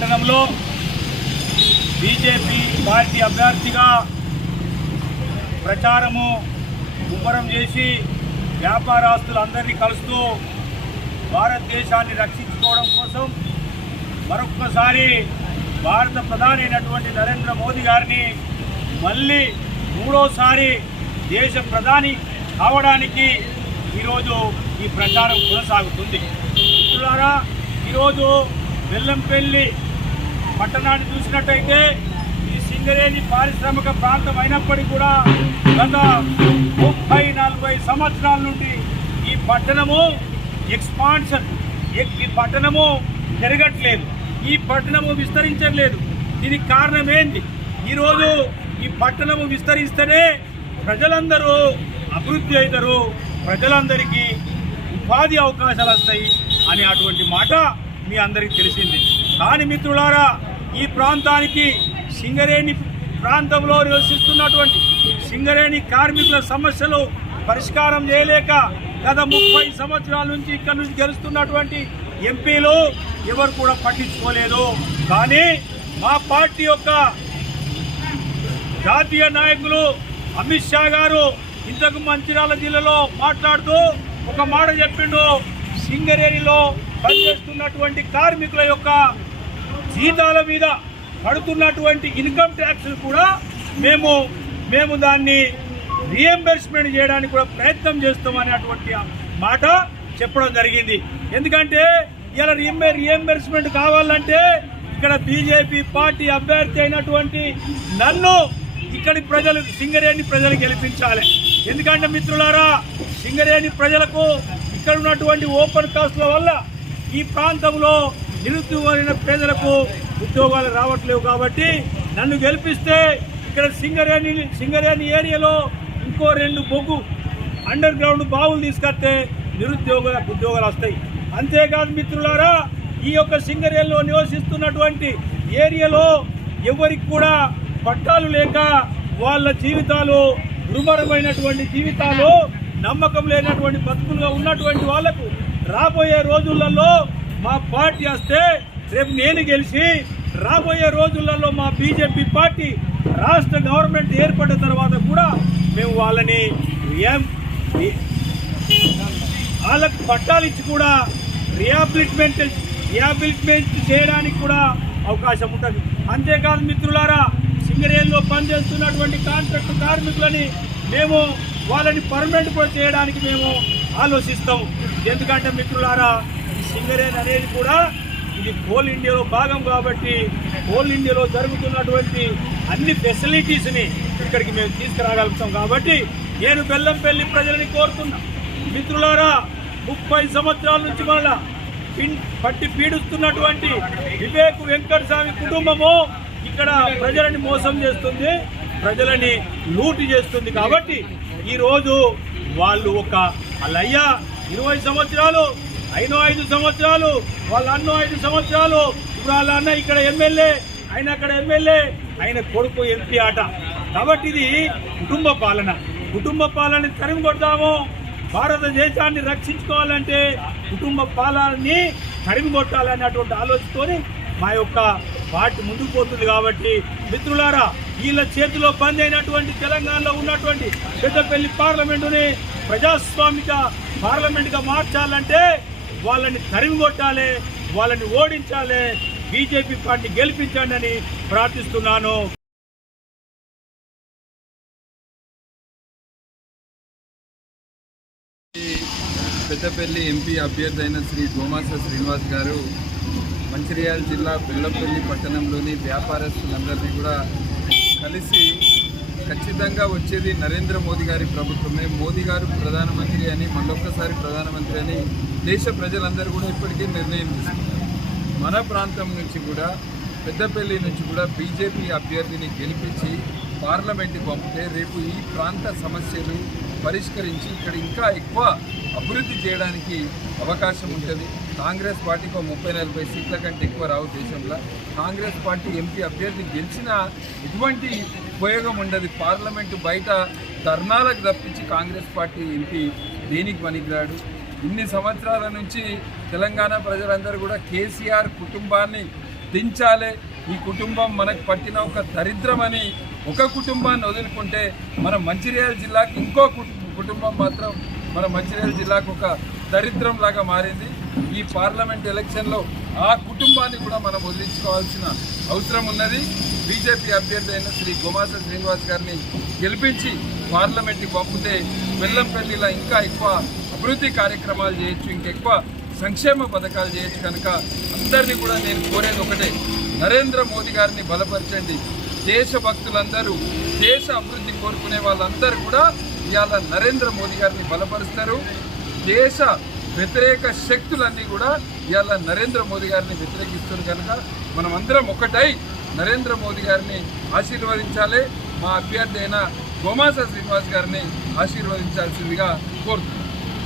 పట్టణంలో BJP party అభ్యర్థిగా ప్రచారము ముమ్మరం చేసి వ్యాపారస్తులందరినీ కలుస్తూ భారతదేశాన్ని రక్షించుకోవడం కోసం మరొక్కసారి భారత ప్రధాని అయినటువంటి నరేంద్ర మోదీ గారిని మళ్ళీ మూడోసారి దేశ ప్రధాని కావడానికి ఈరోజు ఈ ప్రచారం కొనసాగుతుంది. మిత్రులారా, ఈరోజు బెల్లంపల్లి పట్టణాన్ని చూసినట్టయితే ఇది సింగరేణి పారిశ్రామిక ప్రాంతం అయినప్పటికీ కూడా గత 30-40 సంవత్సరాల నుండి ఈ పట్టణము ఎక్స్పాన్షన్, ఈ పట్టణము జరగట్లేదు, ఈ పట్టణము విస్తరించట్లేదు. దీనికి కారణం ఏంటి? ఈరోజు ఈ పట్టణము విస్తరిస్తేనే ప్రజలందరూ అభివృద్ధి అవుతారు, ప్రజలందరికీ ఉపాధి అవకాశాలు వస్తాయి అనే అటువంటి మాట మీ అందరికీ తెలిసింది. కానీ మిత్రులారా, ఈ ప్రాంతానికి సింగరేణి ప్రాంతంలో నివసిస్తున్నటువంటి సింగరేణి కార్మికుల సమస్యలు పరిష్కారం చేయలేక గత 30 సంవత్సరాల నుంచి ఇక్కడ నుంచి గెలుస్తున్నటువంటి ఎంపీలు ఎవరు కూడా పట్టించుకోలేదు. కానీ మా పార్టీ యొక్క జాతీయ నాయకులు అమిత్ షా గారు ఇంతకు మంచిర్యాల జిల్లాలో మాట్లాడుతూ ఒక మాట చెప్పిండు. సింగరేణిలో పనిచేస్తున్నటువంటి కార్మికుల యొక్క జీతాల మీద పడుతున్నటువంటి ఇన్కమ్ ట్యాక్స్ కూడా మేము దాన్ని రీఎంబర్స్మెంట్ చేయడానికి కూడా ప్రయత్నం చేస్తామనేటువంటి మాట చెప్పడం జరిగింది. ఎందుకంటే ఇలా రీఎంబర్స్మెంట్ కావాలంటే ఇక్కడ బీజేపీ పార్టీ అభ్యర్థి అయినటువంటి నన్ను ఇక్కడి ప్రజలు, సింగరేణి ప్రజలు గెలిపించాలి. ఎందుకంటే మిత్రులారా, సింగరేణి ప్రజలకు ఇక్కడ ఉన్నటువంటి ఓపెన్ కాస్ట్ల వల్ల ఈ ప్రాంతంలో నిరుద్యోగమైన ప్రజలకు ఉద్యోగాలు రావట్లేవు. కాబట్టి నన్ను గెలిపిస్తే ఇక్కడ సింగరేణి ఏరియాలో ఇంకో 2 బొగ్గు అండర్ గ్రౌండ్ బావులు తీసుకొస్తే నిరుద్యోగులకు ఉద్యోగాలు వస్తాయి. అంతేకాదు మిత్రులారా, ఈ యొక్క సింగరేణిలో నివసిస్తున్నటువంటి ఏరియాలో ఎవరికి కూడా పట్టాలు లేక వాళ్ళ జీవితాలు దుర్భరమైనటువంటి జీవితాలు, నమ్మకం లేనటువంటి బతుకులుగా ఉన్నటువంటి వాళ్లకు రాబోయే రోజులలో మా పార్టీ వస్తే, రేపు నేను గెలిచి రాబోయే రోజులలో మా బీజేపీ పార్టీ రాష్ట్ర గవర్నమెంట్ ఏర్పడిన తర్వాత కూడా మేము వాళ్ళకు పట్టాలు ఇచ్చి కూడా రిహాబిలిట్మెంట్ చేయడానికి కూడా అవకాశం ఉంటుంది. అంతేకాదు మిత్రులారా, సింగరేణిలో పనిచేస్తున్నటువంటి కాంట్రాక్ట్ కార్మికులని మేము వాళ్ళని పర్మనెంట్ కూడా చేయడానికి మేము ఆలోచిస్తాం. ఎందుకంటే మిత్రులారా, ఈ సింగరేణి అనేది కూడా ఇది కోల్ ఇండియాలో భాగం కాబట్టి కోల్ ఇండియాలో జరుగుతున్నటువంటి అన్ని ఫెసిలిటీస్ని ఇక్కడికి మేము తీసుకురాగలుగుతాం. కాబట్టి నేను బెల్లంపల్లి ప్రజలని కోరుతున్నా, మిత్రులారా, 30 సంవత్సరాల నుంచి మళ్ళా పట్టి పీడిస్తున్నటువంటి వివేక్ వెంకటస్వామి కుటుంబము ఇక్కడ ప్రజలని మోసం చేస్తుంది, ప్రజలని లూటు చేస్తుంది. కాబట్టి ఈరోజు వాళ్ళు వాళ్ళ 20 సంవత్సరాలు, ఆయన 5 సంవత్సరాలు, వాళ్ళ అన్న 5 సంవత్సరాలు, ఇప్పుడు వాళ్ళ అన్న ఇక్కడ ఎమ్మెల్యే, ఆయన అక్కడ ఎమ్మెల్యే, ఆయన కొడుకు ఎంపీ ఆట. కాబట్టి ఇది కుటుంబ పాలనని తరిమి కొడతాము. భారతదేశాన్ని రక్షించుకోవాలంటే కుటుంబ పాలనని తరిమి కొట్టాలనేటువంటి ఆలోచనతోని మా యొక్క పార్టీ ముందుకు పోతుంది. కాబట్టి మిత్రులారా, వీళ్ళ చేతిలో బంద్ అయినటువంటి తెలంగాణలో ఉన్నటువంటి పెద్దపల్లి పార్లమెంటుని ప్రజాస్వామిక పార్లమెంటుగా మార్చాలంటే వాళ్ళని తరిమి కొట్టాలి, వాళ్ళని ఓడించాలి, బీజేపీ పార్టీ గెలిపించండి అని ప్రార్థిస్తున్నాను. పెద్దపల్లి ఎంపీ అభ్యర్థి అయిన శ్రీ దోమాస శ్రీనివాస్ గారు మంచిర్యాల జిల్లా బెల్లంపల్లి పట్టణంలోని వ్యాపారస్తులందరినీ కూడా కలిసి ఖచ్చితంగా వచ్చేది నరేంద్ర మోదీ గారి ప్రభుత్వమే, మోదీ గారు ప్రధానమంత్రి అని, మళ్ళొక్కసారి ప్రధానమంత్రి అని దేశ ప్రజలందరూ కూడా ఇప్పటికే నిర్ణయం తీసుకున్నారు. మన ప్రాంతం నుంచి కూడా, పెద్దపల్లి నుంచి కూడా బీజేపీ అభ్యర్థిని గెలిపించి పార్లమెంట్కి పంపితే రేపు ఈ ప్రాంత సమస్యలు పరిష్కరించి ఇక్కడ ఇంకా ఎక్కువ అభివృద్ధి చేయడానికి అవకాశం ఉంటుంది. కాంగ్రెస్ పార్టీకి 30-40 సీట్ల కంటే ఎక్కువ రావు దేశంలో. కాంగ్రెస్ పార్టీ ఎంపీ అభ్యర్థి గెలిచినా ఎటువంటి ఉపయోగం ఉండదు. పార్లమెంటు బయట ధర్నాలకు తప్పించి కాంగ్రెస్ పార్టీ ఎంపీ దేనికి పనికిరాడు. ఇన్ని సంవత్సరాల నుంచి తెలంగాణ ప్రజలందరూ కూడా కేసీఆర్ కుటుంబాన్ని దించాలి. ఈ కుటుంబం మనకు పట్టిన ఒక దరిద్రమని ఒక కుటుంబాన్ని వదులుకుంటే మన మంచిర్యాల జిల్లాకి ఇంకో కుటుంబం మాత్రం మన మంచిర్యాల జిల్లాకు ఒక దరిద్రం లాగా మారింది. ఈ పార్లమెంట్ ఎలక్షన్లో ఆ కుటుంబాన్ని కూడా మనం వదిలించుకోవాల్సిన అవసరం ఉన్నది. బీజేపీ అభ్యర్థి అయిన శ్రీ గోమాస శ్రీనివాస్ గారిని గెలిపించి పార్లమెంట్కి పంపితే బెల్లంపల్లిలో ఇంకా ఎక్కువ అభివృద్ధి కార్యక్రమాలు చేయొచ్చు, ఇంకెక్కువ సంక్షేమ పథకాలు చేయొచ్చు. కనుక అందరినీ కూడా నేను కోరేది ఒకటే, నరేంద్ర మోదీ గారిని బలపరచండి. దేశభక్తులందరూ, దేశ అభివృద్ధి కోరుకునే వాళ్ళందరూ కూడా ఇవాళ నరేంద్ర మోదీ గారిని బలపరుస్తారు. దేశ వ్యతిరేక శక్తులన్నీ కూడా ఇవాళ నరేంద్ర మోదీ గారిని వ్యతిరేకిస్తారు. కనుక మనం అందరం ఒకటై నరేంద్ర మోదీ గారిని ఆశీర్వదించాలి. మా అభ్యర్థి అయిన గోమాస శ్రీనివాస్ గారిని ఆశీర్వదించాల్సిందిగా కోరుతున్నాను.